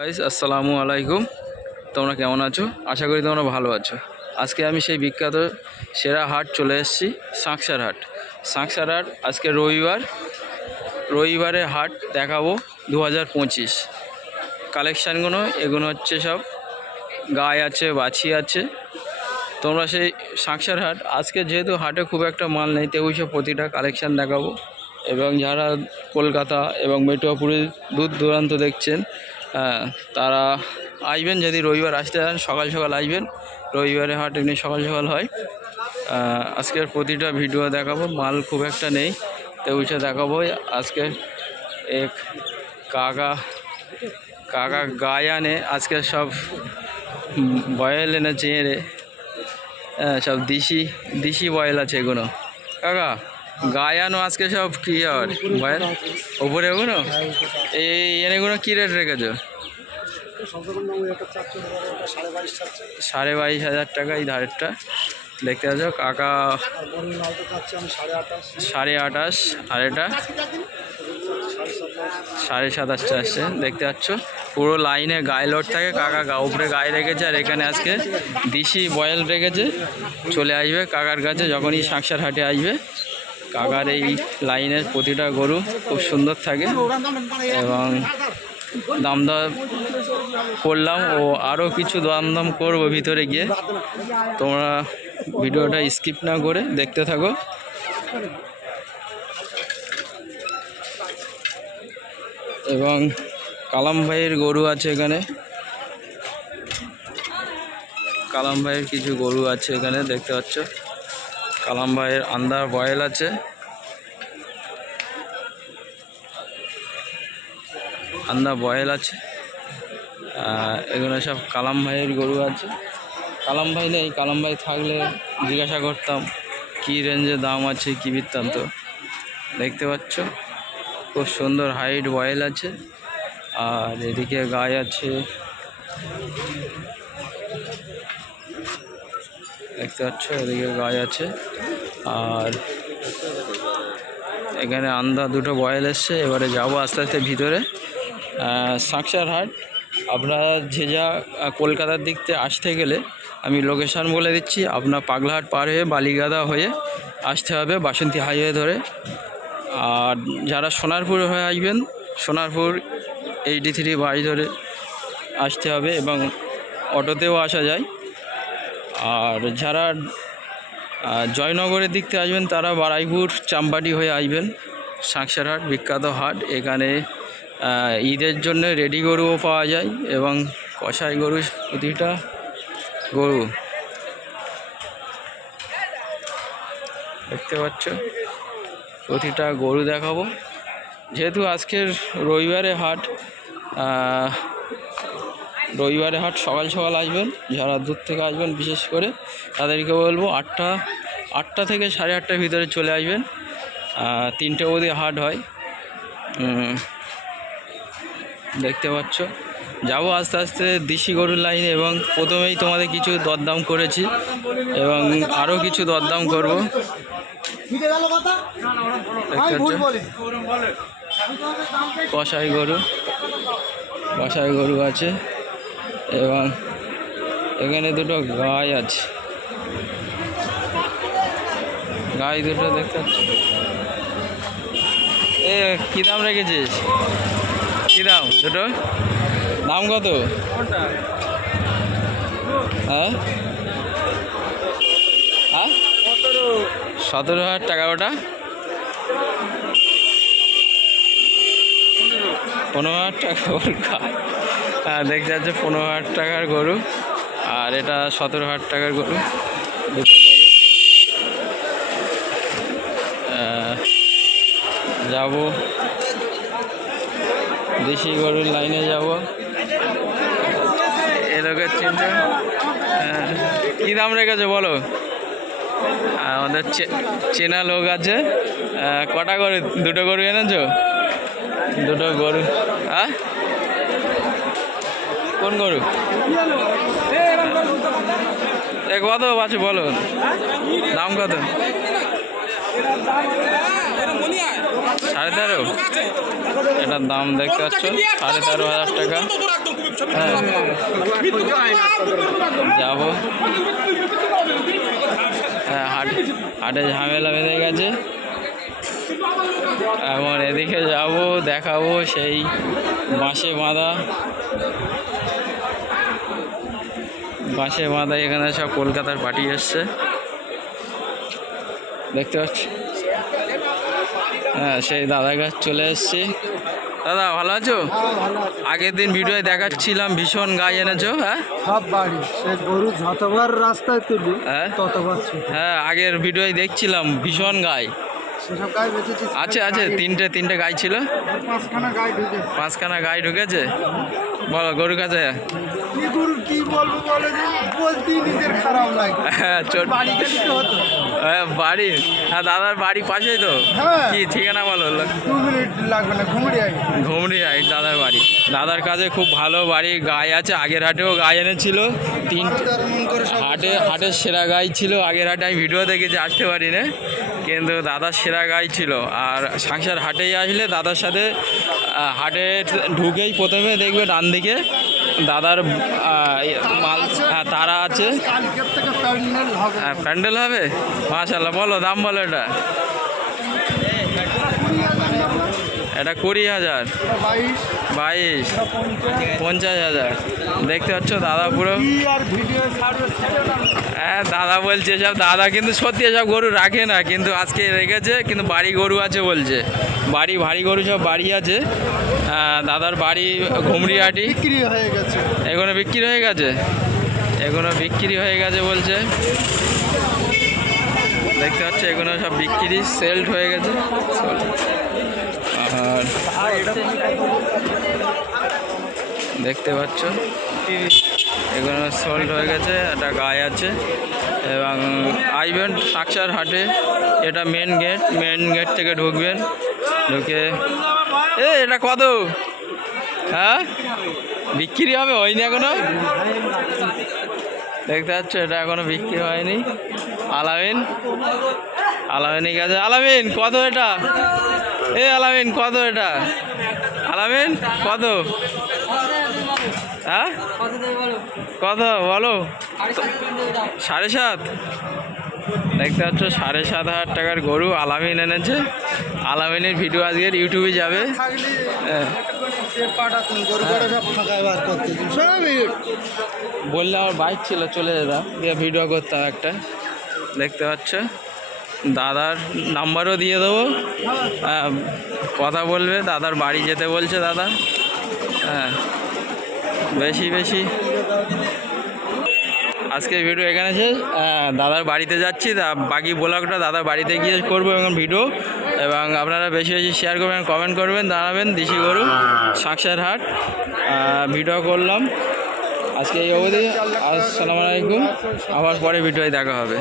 Guys আসসালামু আলাইকুম। তোমরা কেমন আছো? আশা করি তোমরা ভালো আছো। আজকে আমি সেই বিখ্যাত সেরা হাট চলে এসেছি, সাঁকসার হাট। সাঁকসার হাট আজকে রবিবারের হাট দেখাবো 2025 কালেকশানগুলো। এগুলো হচ্ছে সব গায়ে আছে, বাছি আছে। তোমরা সেই সাঁকসার হাট আজকে যেহেতু হাটে খুব একটা মাল নেই, তেও সব প্রতিটা কালেকশান দেখাবো। এবং যারা কলকাতা এবং মেট্রোপুরের দূর দূরান্ত দেখছেন, তারা আসবেন। যদি রবিবার আসতে চান সকাল সকাল আসবেন। রবিবারে হাট এমনি সকাল সকাল হয়। আজকের প্রতিটা ভিডিও দেখাবো, মাল খুব একটা নেই, তেও দেখাবো। আজকে এক কাকা গায়ে আনে, আজকে সব বয়েল এনেছে এরে। সব দিশি বয়েল আছে এগুলো। কাকা গায়ে আনো আজকে সব কি আর বয়েল ওপরে ওগুলো, এই এনেগুলো কী রেট রেখেছো? 22,500 টাকা এই ধারেরটা দেখতে পাচ্ছ। কাকা 28,500, আর এটা 27,500 আসছে দেখতে পাচ্ছ। পুরো লাইনে গায়ে লোড থাকে। কাকা উপরে গায়ে রেখেছে, আর এখানে আজকে দিশি বয়েল রেখেছে। চলে আসবে কাকার কাছে যখনই সাঁকসার হাটে আসবে। কাকার এই লাইনের প্রতিটা গরু খুব সুন্দর থাকে এবং দাম দর করলাম, ও আরও কিছু দাম করবো ভিতরে গিয়ে। তোমরা ভিডিওটা স্কিপ না করে দেখতে থাকো। এবং কালাম ভাইয়ের গরু আছে এখানে, কালাম ভাইয়ের কিছু গরু আছে এখানে দেখতে পাচ্ছ। কালাম ভাইয়ের আন্দার বয়েল আছে, আন্দা বয়েল আছে। এগুলো সব কালাম ভাইয়ের গরু আছে। কালাম ভাই নেই, কালাম ভাই থাকলে জিজ্ঞাসা করতাম কী রেঞ্জে দাম আছে, কী বৃত্তান্ত। দেখতে পাচ্ছ খুব সুন্দর হাইট বয়েল আছে। আর এদিকে গায়ে আছে, দেখতে পাচ্ছ এদিকে গায়ে আছে। আর এখানে আন্দা দুটো বয়েল এসছে। এবারে যাবো আস্তে আস্তে ভিতরে। সাঁকসার হাট আপনারা যে যা কলকাতার দিক থেকে আসতে গেলে আমি লোকেশান বলে দিচ্ছি। আপনার পাগলাহাট পার হয়ে বালিগাদা হয়ে আসতে হবে বাসন্তী হাইওয়ে ধরে। আর যারা সোনারপুর হয়ে আসবেন, সোনারপুর 83 বাস ধরে আসতে হবে এবং অটোতেও আসা যায়। আর যারা জয়নগরের দিক থেকে আসবেন তারা বারাইপুর চাম্পাটি হয়ে আসবেন। সাঁকসার হাট বিখ্যাত হাট। এখানে ঈদের জন্য রেডি গরুও পাওয়া যায় এবং কষাই গরু, প্রতিটা গরু দেখতে পাচ্ছ। প্রতিটা গরু দেখাবো। যেহেতু আজকের রবিবারে হাট, সকাল সকাল আসবেন। যারা দূর থেকে আসবেন বিশেষ করে তাদেরকে বলবো 8টা থেকে 8:30টার ভিতরে চলে আসবেন। 3টে অবধি হাট হয় দেখতে পাচ্ছ। যাবো আস্তে আস্তে দিশি গরুর লাইনে এবং প্রথমেই তোমাদের কিছু দরদাম করেছি এবং আরও কিছু দরদাম করবো। কষাই গরু আছে এবং এখানে দুটো গাই আছে। গাই দুটো দেখতে পাচ্ছি। কী দাম রেখেছিস? কী দাম দুটো? দাম কত? হ্যাঁ 17,000 টাকা। ওটা 15,000 টাকা ওর গায়ে। হ্যাঁ দেখতে যাচ্ছে 15,000 টাকার গরু, আর এটা 17,000 টাকার গরু। দুটো গরু যাব দেশি গরুর লাইনে যাব। এ লোকের চিন্তা। কী দাম রেখেছো বলো? আমাদের চেনা লোক আছে। কটা গরু? দুটো গরু এনেছো? দুটো গরু। কোন গরু? কত আছে বলো, দাম কত? 13.5, এটার দাম দেখতে পাচ্ছ 13.5 টাকা। হ্যাঁ, যাবো। হ্যাঁ, হাটে ঝামেলা বেঁধে গেছে। এখন এদিকে যাব, দেখাবো সেই বাঁশে বাঁধা এখানে সব কলকাতার পার্টি এসছে দেখতে পাচ্ছি। হ্যাঁ, সেই দাদা গাছ চলে এসছি। দাদা ভালো আছো? আগের দিন ভিডিওয় দেখাচ্ছিলাম ভীষণ গাই এনেছো। হ্যাঁ, সব বাড়ি সে গরু যতবার রাস্তায় তুলি ততবার হ্যাঁ, আগের ভিডিওয় দেখছিলাম ভীষণ গাই। সেসব গাই বেঁচেছি। আছে তিনটে গাই ছিল। 5খানা গাই ঢুকেছে। বলো গরুর কাছে কি গরু কি বলবো বলে বলতেই নিজের খারাপ লাগে। হ্যাঁ, বাড়ি গেলে হতো। হ্যাঁ, বাড়ি। হ্যাঁ, দাদার বাড়ি পাশেই তো। হ্যাঁ, কি ঠিকানা বলো? 2 মিনিট লাগবে না, ঘুমড়ি হাইট দাদার বাড়ি। দাদার কাছে খুব ভালো বাড়ি, গাই আছে। আগের হাটেও গাই এনেছিল। হাটের সেরা গাই ছিল আগের হাটে। আমি ভিডিও দেখেছি, আসতে পারি না, কিন্তু দাদার সেরা গাই ছিল। আর সংসার হাটেই আসলে দাদার সাথে হাটে ঢুকেই প্রথমে দেখবে ডান দিকে দাদার মাল তারা আছে। হ্যাঁ, প্যান্ডেল হবে। মাশাআল্লাহ। বলো দাম বলো। এটা 20,000, 22, 50,000। দেখতে পাচ্ছ দাদা পুরো। হ্যাঁ, দাদা বলছে সব। দাদা কিন্তু সত্যি এসব গরু রাখে না, কিন্তু আজকে রেখেছে। কিন্তু বাড়ি গরু আছে বলছে, ভারী গরু সব বাড়ি আছে। দাদার বাড়ি ঘুমরিহাটি। এগুলো বিক্রি হয়ে গেছে বলছে। দেখতে পাচ্ছ এগুলো সব বিক্রি, সেলড হয়ে গেছে। আর দেখতে পাচ্ছ এগুলো সোল্ড হয়ে গেছে। একটা গাই আছে। এবং আইবেন সাকসার হাটে। এটা মেন গেট থেকে ঢুকবেন। ঢুকে এটা কত? হ্যাঁ, বিক্রি হবে? হয়নি এখনো। দেখতে পাচ্ছ এটা এখনো বিক্রি হয়নি। আলামিন গেছে। আলামিন কত এটা? আলামিন কত এটা? আলামিন কত? হ্যাঁ, কত বলো? 7.5। দেখতে পাচ্ছ 7,500 টাকার গরু আলামিন এনেছে। আলামিনের ভিডিও আজকের ইউটিউবে যাবে। বললে আমার বাইক ছিল, চলে যেতাম, দিয়ে ভিডিও করতাম একটা। দেখতে পাচ্ছ দাদার নাম্বারও দিয়ে দেবো। কথা বলবে। দাদার বাড়ি যেতে বলছে দাদা। হ্যাঁ, বেশি আজকে ভিডিও এখানে শেষ। দাদার বাড়িতে যাচ্ছি। বাকি ব্লগটা দাদার বাড়িতে গিয়ে করবো এবং ভিডিও। এবং আপনারা বেশি শেয়ার করবেন, কমেন্ট করবেন, জানাবেন। দেশি গরু সাকসার হাট ভিডিও করলাম আজকে এই অবধি। আসসালামু আলাইকুম। আবার পরে ভিডিওয় দেখা হবে।